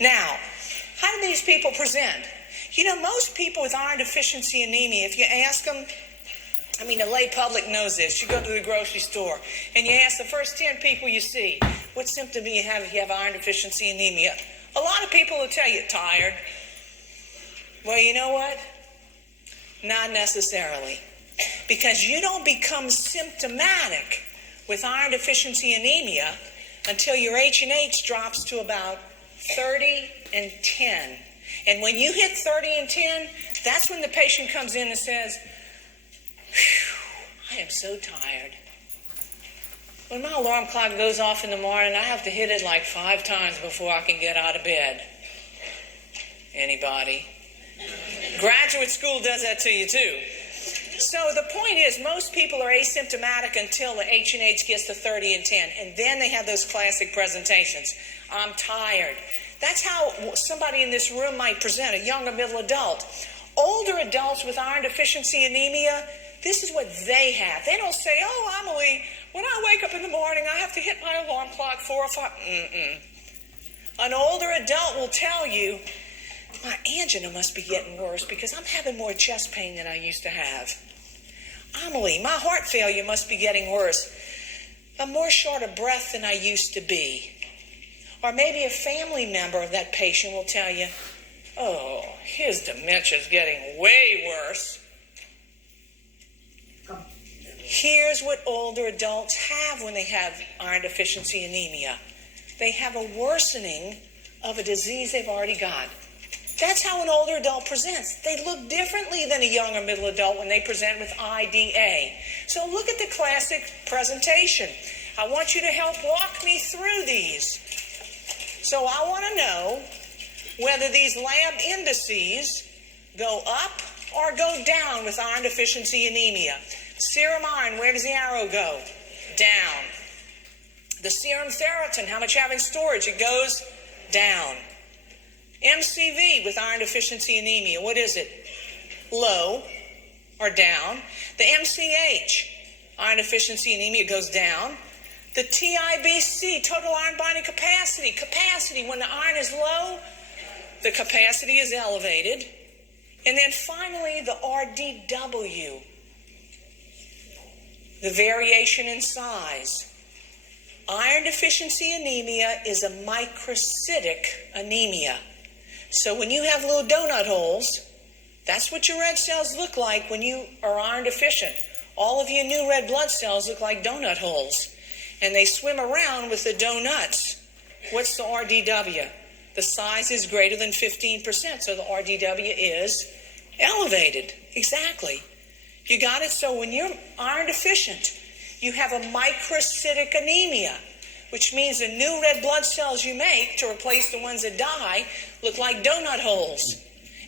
Now, how do these people present? You know, most people with iron deficiency anemia, if you ask them, I mean, the lay public knows this. You go to the grocery store and you ask the first 10 people you see, what symptom do you have if you have iron deficiency anemia? A lot of people will tell you, tired. Well, you know what? Not necessarily. Because you don't become symptomatic with iron deficiency anemia until your H&H drops to about 30 and 10. And when you hit 30 and 10, that's when the patient comes in and says, I am so tired. When my alarm clock goes off in the morning, I have to hit it like 5 times before I can get out of bed. Anybody? Graduate school does that to you too. So the point is, most people are asymptomatic until the H&H gets to 30 and 10, and then they have those classic presentations. I'm tired. That's how somebody in this room might present, a young or middle adult. Older adults with iron deficiency anemia, this is what they have. They don't say, oh, Emily, when I wake up in the morning, I have to hit my alarm clock 4 or 5. An older adult will tell you, my angina must be getting worse because I'm having more chest pain than I used to have. Emily, my heart failure must be getting worse. I'm more short of breath than I used to be. Or maybe a family member of that patient will tell you, oh, his dementia is getting way worse. Here's what older adults have when they have iron deficiency anemia. They have a worsening of a disease they've already got. That's how an older adult presents. They look differently than a young or middle adult when they present with IDA. So look at the classic presentation. I want you to help walk me through these. So I want to know whether these lab indices go up or go down with iron deficiency anemia. Serum iron, where does the arrow go? Down. The serum ferritin, how much you have in storage? It goes down. MCV with iron deficiency anemia, what is it? Low or down. The MCH, iron deficiency anemia, goes down. The TIBC, total iron binding capacity. When the iron is low, the capacity is elevated. And then finally, the RDW, the variation in size. Iron deficiency anemia is a microcytic anemia. So when you have little donut holes, that's what your red cells look like when you are iron deficient. All of your new red blood cells look like donut holes. And they swim around with the donuts. What's the RDW? The size is greater than 15%, so the RDW is elevated. Exactly. You got it? So when you're iron deficient, you have a microcytic anemia, which means the new red blood cells you make to replace the ones that die look like donut holes.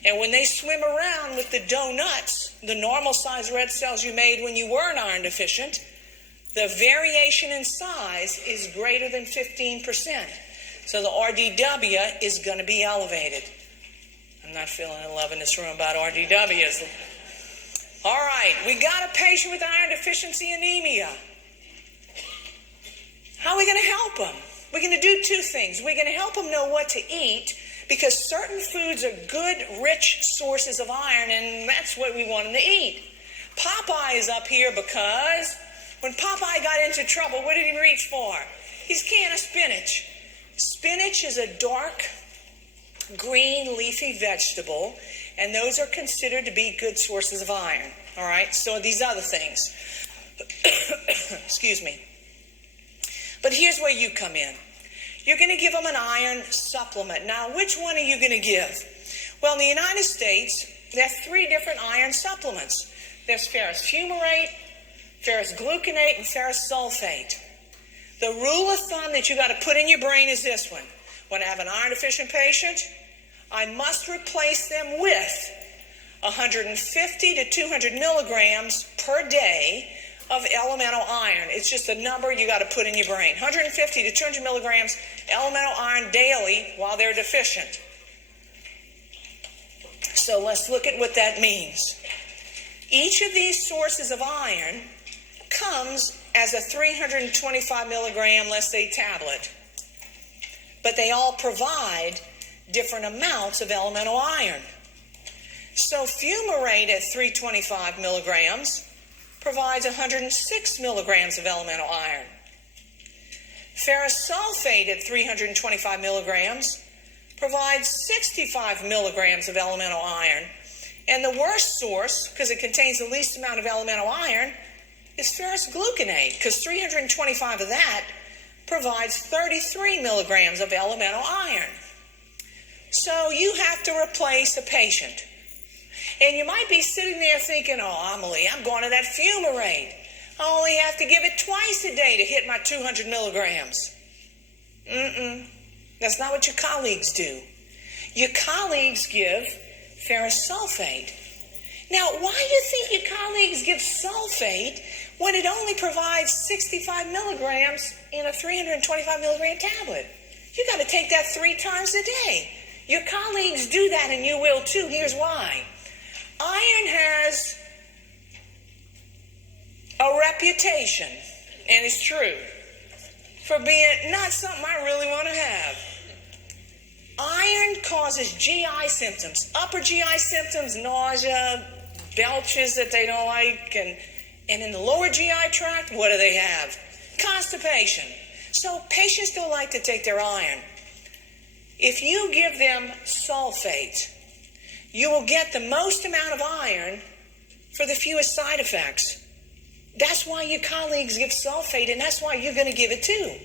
And when they swim around with the donuts, the normal size red cells you made when you weren't iron deficient, the variation in size is greater than 15%. So the RDW is going to be elevated. I'm not feeling in love in this room about RDWs. All right, we got a patient with iron deficiency anemia. How are we going to help them? We're going to do 2 things. We're going to help them know what to eat because certain foods are good, rich sources of iron, and that's what we want them to eat. Popeye is up here because when Popeye got into trouble, what did he reach for? His can of spinach. Spinach is a dark green leafy vegetable, and those are considered to be good sources of iron. All right, so these other things. Excuse me. But here's where you come in. You're going to give them an iron supplement. Now, which one are you going to give? Well, in the United States, there are 3 different iron supplements. There's ferrous fumarate, ferrous gluconate, and ferrous sulfate. The rule of thumb that you got to put in your brain is this one. When I have an iron deficient patient, I must replace them with 150 to 200 milligrams per day of elemental iron. It's just a number you got to put in your brain. 150 to 200 milligrams elemental iron daily while they're deficient. So let's look at what that means. Each of these sources of iron comes as a 325 milligram, let's say, tablet. But they all provide different amounts of elemental iron. So fumarate at 325 milligrams provides 106 milligrams of elemental iron. Ferrous sulfate at 325 milligrams provides 65 milligrams of elemental iron. And the worst source, because it contains the least amount of elemental iron, is ferrous gluconate, because 325 of that provides 33 milligrams of elemental iron. So you have to replace a patient. And you might be sitting there thinking, oh, Amelie, I'm going to that fumarate. I only have to give it twice a day to hit my 200 milligrams. That's not what your colleagues do. Your colleagues give ferrous sulfate. Now, why do you think your colleagues give sulfate when it only provides 65 milligrams in a 325 milligram tablet? You got to take that 3 times a day. Your colleagues do that, and you will too. Here's why. Iron has a reputation, and it's true, for being not something I really want to have. Iron causes GI symptoms, upper GI symptoms, nausea, belches that they don't like, and in the lower GI tract, what do they have? Constipation. So patients don't like to take their iron. If you give them sulfate, you will get the most amount of iron for the fewest side effects. That's why your colleagues give sulfate, and that's why you're going to give it too.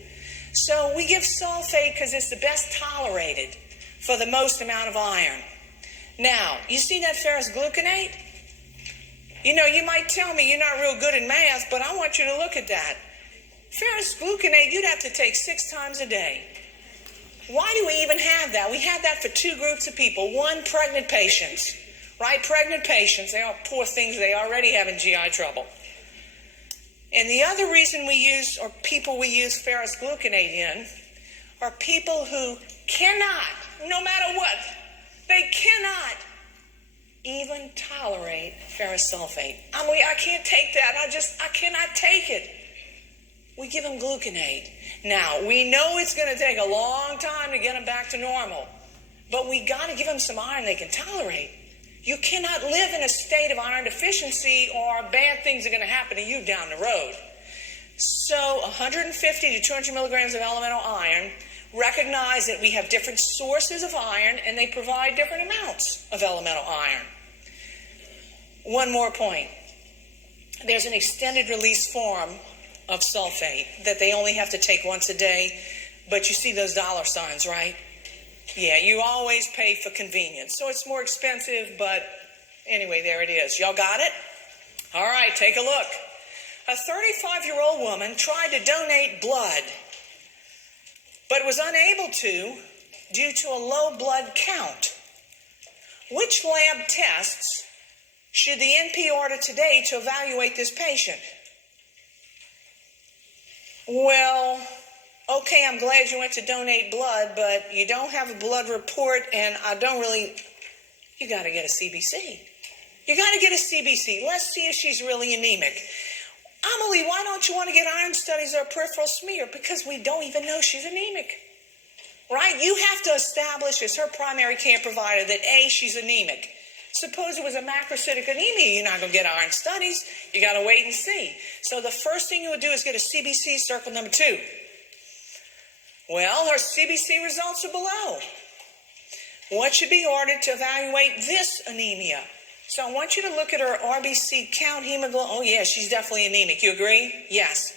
So we give sulfate because it's the best tolerated for the most amount of iron. Now, you see that ferrous gluconate? You know, you might tell me you're not real good in math, but I want you to look at that. Ferrous gluconate, you'd have to take 6 times a day. Why do we even have that? We have that for 2 groups of people. One, pregnant patients, right? Pregnant patients, they are poor things, they already having GI trouble. And the other reason we use, or people we use ferrous gluconate in, are people who cannot, no matter what, they cannot even tolerate ferrous sulfate. I can't take that. I cannot take it. We give them gluconate. Now, we know it's going to take a long time to get them back to normal, but we got to give them some iron they can tolerate. You cannot live in a state of iron deficiency, or bad things are going to happen to you down the road. So 150 to 200 milligrams of elemental iron. Recognize that we have different sources of iron, and they provide different amounts of elemental iron. One more point. There's an extended release form of sulfate that they only have to take once a day, but you see those dollar signs, right? Yeah, you always pay for convenience. So it's more expensive, but anyway, there it is. Y'all got it? All right, take a look. A 35-year-old woman tried to donate blood, but was unable to due to a low blood count. Which lab tests should the NP order today to evaluate this patient? Well, okay, I'm glad you went to donate blood, but you don't have a blood report, and you got to get a CBC. You got to get a CBC. Let's see if she's really anemic. Amelie, why don't you want to get iron studies or a peripheral smear? Because we don't even know she's anemic, right? You have to establish as her primary care provider that A, she's anemic. Suppose it was a macrocytic anemia, you're not going to get iron studies. You got to wait and see. So the first thing you would do is get a CBC, circle number 2. Well, her CBC results are below. What should be ordered to evaluate this anemia? So I want you to look at her RBC count, hemoglobin. Oh, yeah, she's definitely anemic. You agree? Yes.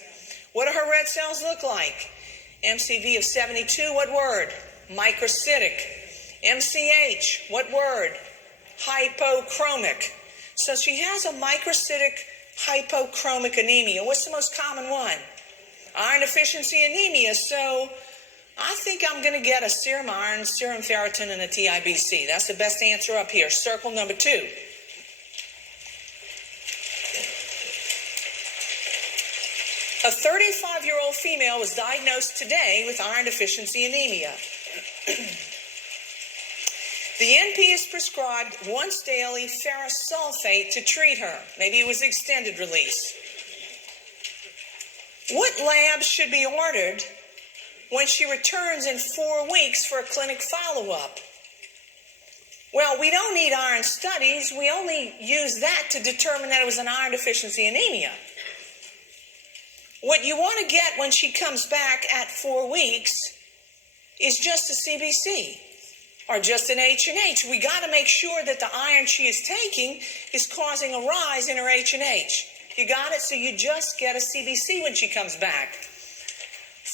What do her red cells look like? MCV of 72, what word? Microcytic. MCH, what word? Hypochromic. So she has a microcytic hypochromic anemia. What's the most common one? Iron deficiency anemia. So I think I'm going to get a serum iron, serum ferritin, and a TIBC. That's the best answer up here. Circle number 2. A 35-year-old female was diagnosed today with iron deficiency anemia. The NP is prescribed once daily ferrous sulfate to treat her. Maybe it was extended release. What labs should be ordered when she returns in 4 weeks for a clinic follow-up? Well, we don't need iron studies. We only use that to determine that it was an iron deficiency anemia. What you want to get when she comes back at 4 weeks is just a CBC or just an H&H. We got to make sure that the iron she is taking is causing a rise in her H&H. You got it? So you just get a CBC when she comes back.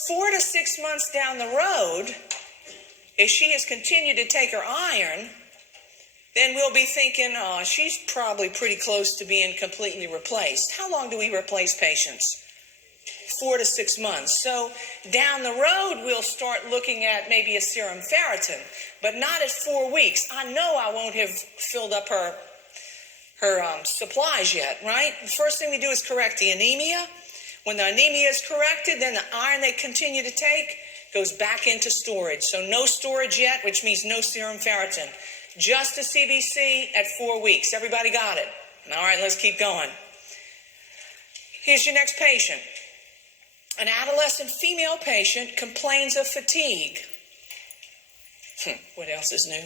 4 to 6 months down the road, if she has continued to take her iron, then we'll be thinking, oh, she's probably pretty close to being completely replaced. How long do we replace patients? 4 to 6 months. So down the road, we'll start looking at maybe a serum ferritin, but not at 4 weeks. I know I won't have filled up her supplies yet, right? The first thing we do is correct the anemia. When the anemia is corrected, then the iron they continue to take goes back into storage. So no storage yet, which means no serum ferritin. Just a CBC at 4 weeks. Everybody got it? All right, let's keep going. Here's your next patient. An adolescent female patient complains of fatigue. What else is new?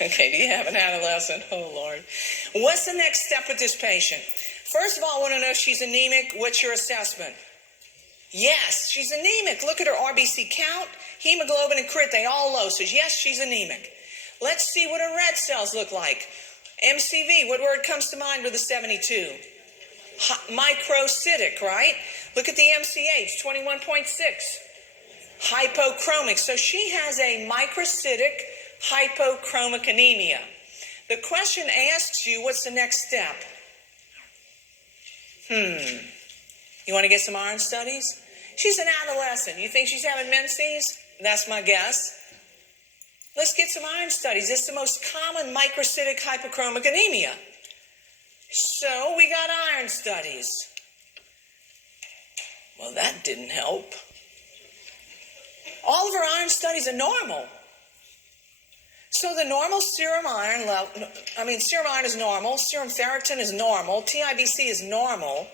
Okay, do you have an adolescent? Oh, Lord. What's the next step with this patient? First of all, I want to know if she's anemic. What's your assessment? Yes, she's anemic. Look at her RBC count, hemoglobin, and crit. They all low. So yes, she's anemic. Let's see what her red cells look like. MCV, what word comes to mind with a 72? Microcytic, right? Look at the MCH, 21.6. Hypochromic. So she has a microcytic hypochromic anemia. The question asks you, what's the next step? You want to get some iron studies? She's an adolescent. You think she's having menses? That's my guess. Let's get some iron studies. It's the most common microcytic hypochromic anemia. So we got iron studies. Well, that didn't help. All of her iron studies are normal. So the normal serum iron level, serum iron is normal, serum ferritin is normal, TIBC is normal.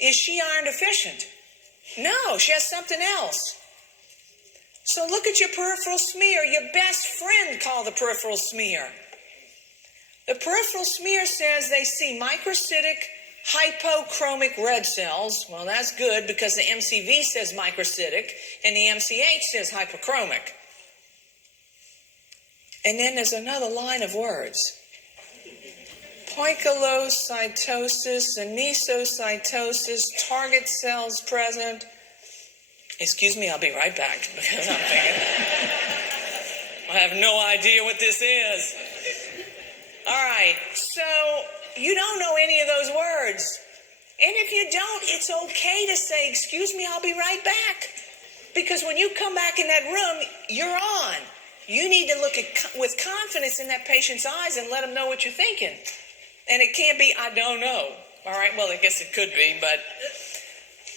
Is she iron deficient? No, she has something else. So look at your peripheral smear. Your best friend called the peripheral smear. The peripheral smear says they see microcytic hypochromic red cells. Well, that's good because the MCV says microcytic and the MCH says hypochromic. And then there's another line of words. Poikilocytosis, anisocytosis, target cells present. Excuse me, I'll be right back because I'm thinking, I have no idea what this is. All right, so you don't know any of those words. And if you don't, it's okay to say, excuse me, I'll be right back. Because when you come back in that room, you're on. You need to look with confidence in that patient's eyes and let them know what you're thinking. And it can't be, I don't know. All right, well, I guess it could be, but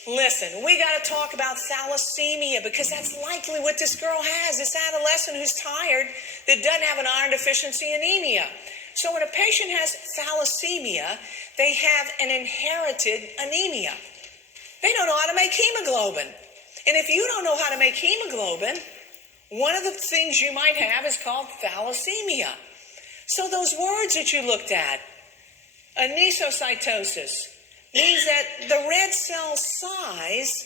listen, we got to talk about thalassemia because that's likely what this girl has, this adolescent who's tired that doesn't have an iron deficiency anemia. So when a patient has thalassemia, they have an inherited anemia. They don't know how to make hemoglobin. And if you don't know how to make hemoglobin, one of the things you might have is called thalassemia. So those words that you looked at, anisocytosis, means that the red cell size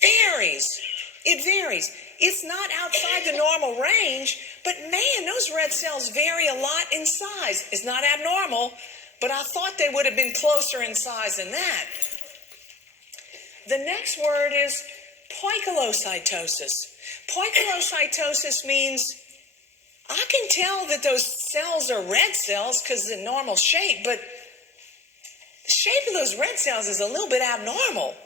varies. It varies. It's not outside the normal range, but man, those red cells vary a lot in size. It's not abnormal, but I thought they would have been closer in size than that. The next word is poikilocytosis. Poikilocytosis means I can tell that those cells are red cells because of the normal shape, but the shape of those red cells is a little bit abnormal.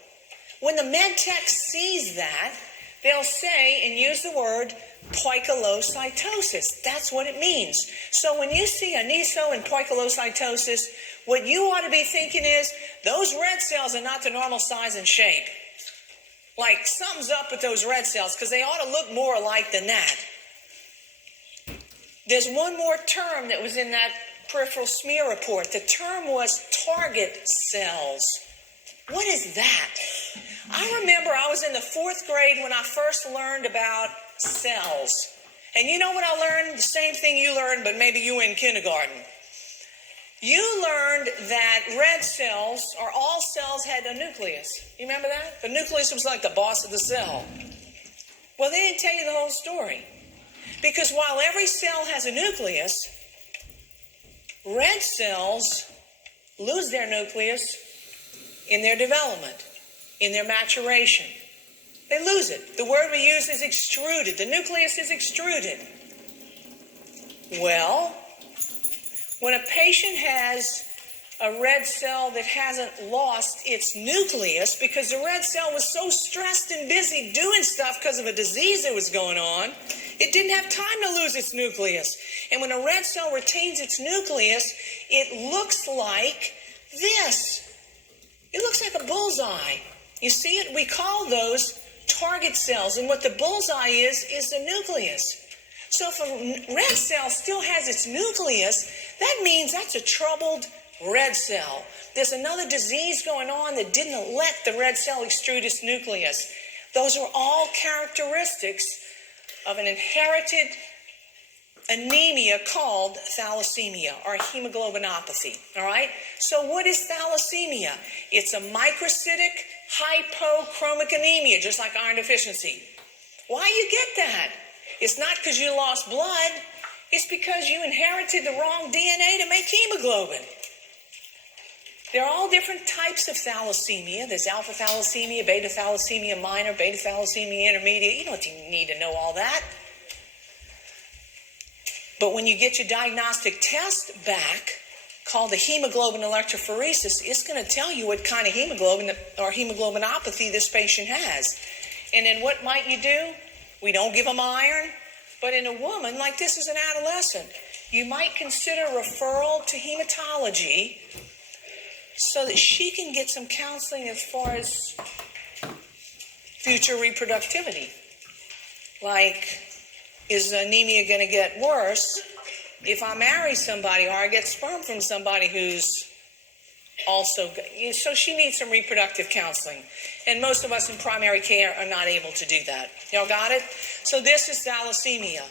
When the med tech sees that, they'll say and use the word poikilocytosis. That's what it means. So when you see aniso and poikilocytosis, what you ought to be thinking is those red cells are not the normal size and shape. Like something's up with those red cells because they ought to look more alike than that. There's one more term that was in that peripheral smear report. The term was target cells. What is that? I remember I was in the 4th grade when I first learned about cells. And you know what I learned? The same thing you learned, but maybe you were in kindergarten. You learned that red cells, or all cells, had a nucleus. You remember that? The nucleus was like the boss of the cell. Well, they didn't tell you the whole story. Because while every cell has a nucleus, red cells lose their nucleus in their development, in their maturation. They lose it. The word we use is extruded. The nucleus is extruded. Well, when a patient has a red cell that hasn't lost its nucleus because the red cell was so stressed and busy doing stuff because of a disease that was going on, it didn't have time to lose its nucleus. And when a red cell retains its nucleus, it looks like this. It looks like a bullseye. You see it? We call those target cells. And what the bullseye is the nucleus. So if a red cell still has its nucleus, that means that's a troubled red cell. There's another disease going on that didn't let the red cell extrude its nucleus. Those are all characteristics of an inherited anemia called thalassemia or hemoglobinopathy. All right? So what is thalassemia? It's a microcytic hypochromic anemia, just like iron deficiency. Why you get that? It's not because you lost blood. It's because you inherited the wrong DNA to make hemoglobin. There are all different types of thalassemia. There's alpha thalassemia, beta thalassemia minor, beta thalassemia intermediate. You don't need to know all that. But when you get your diagnostic test back, called the hemoglobin electrophoresis, it's going to tell you what kind of hemoglobin or hemoglobinopathy this patient has. And then what might you do? We don't give them iron. But in a woman, like this is an adolescent, you might consider referral to hematology so that she can get some counseling as far as future reproductivity. Like, is anemia going to get worse if I marry somebody or I get sperm from somebody who's also... So she needs some reproductive counseling. And most of us in primary care are not able to do that. Y'all got it? So this is thalassemia.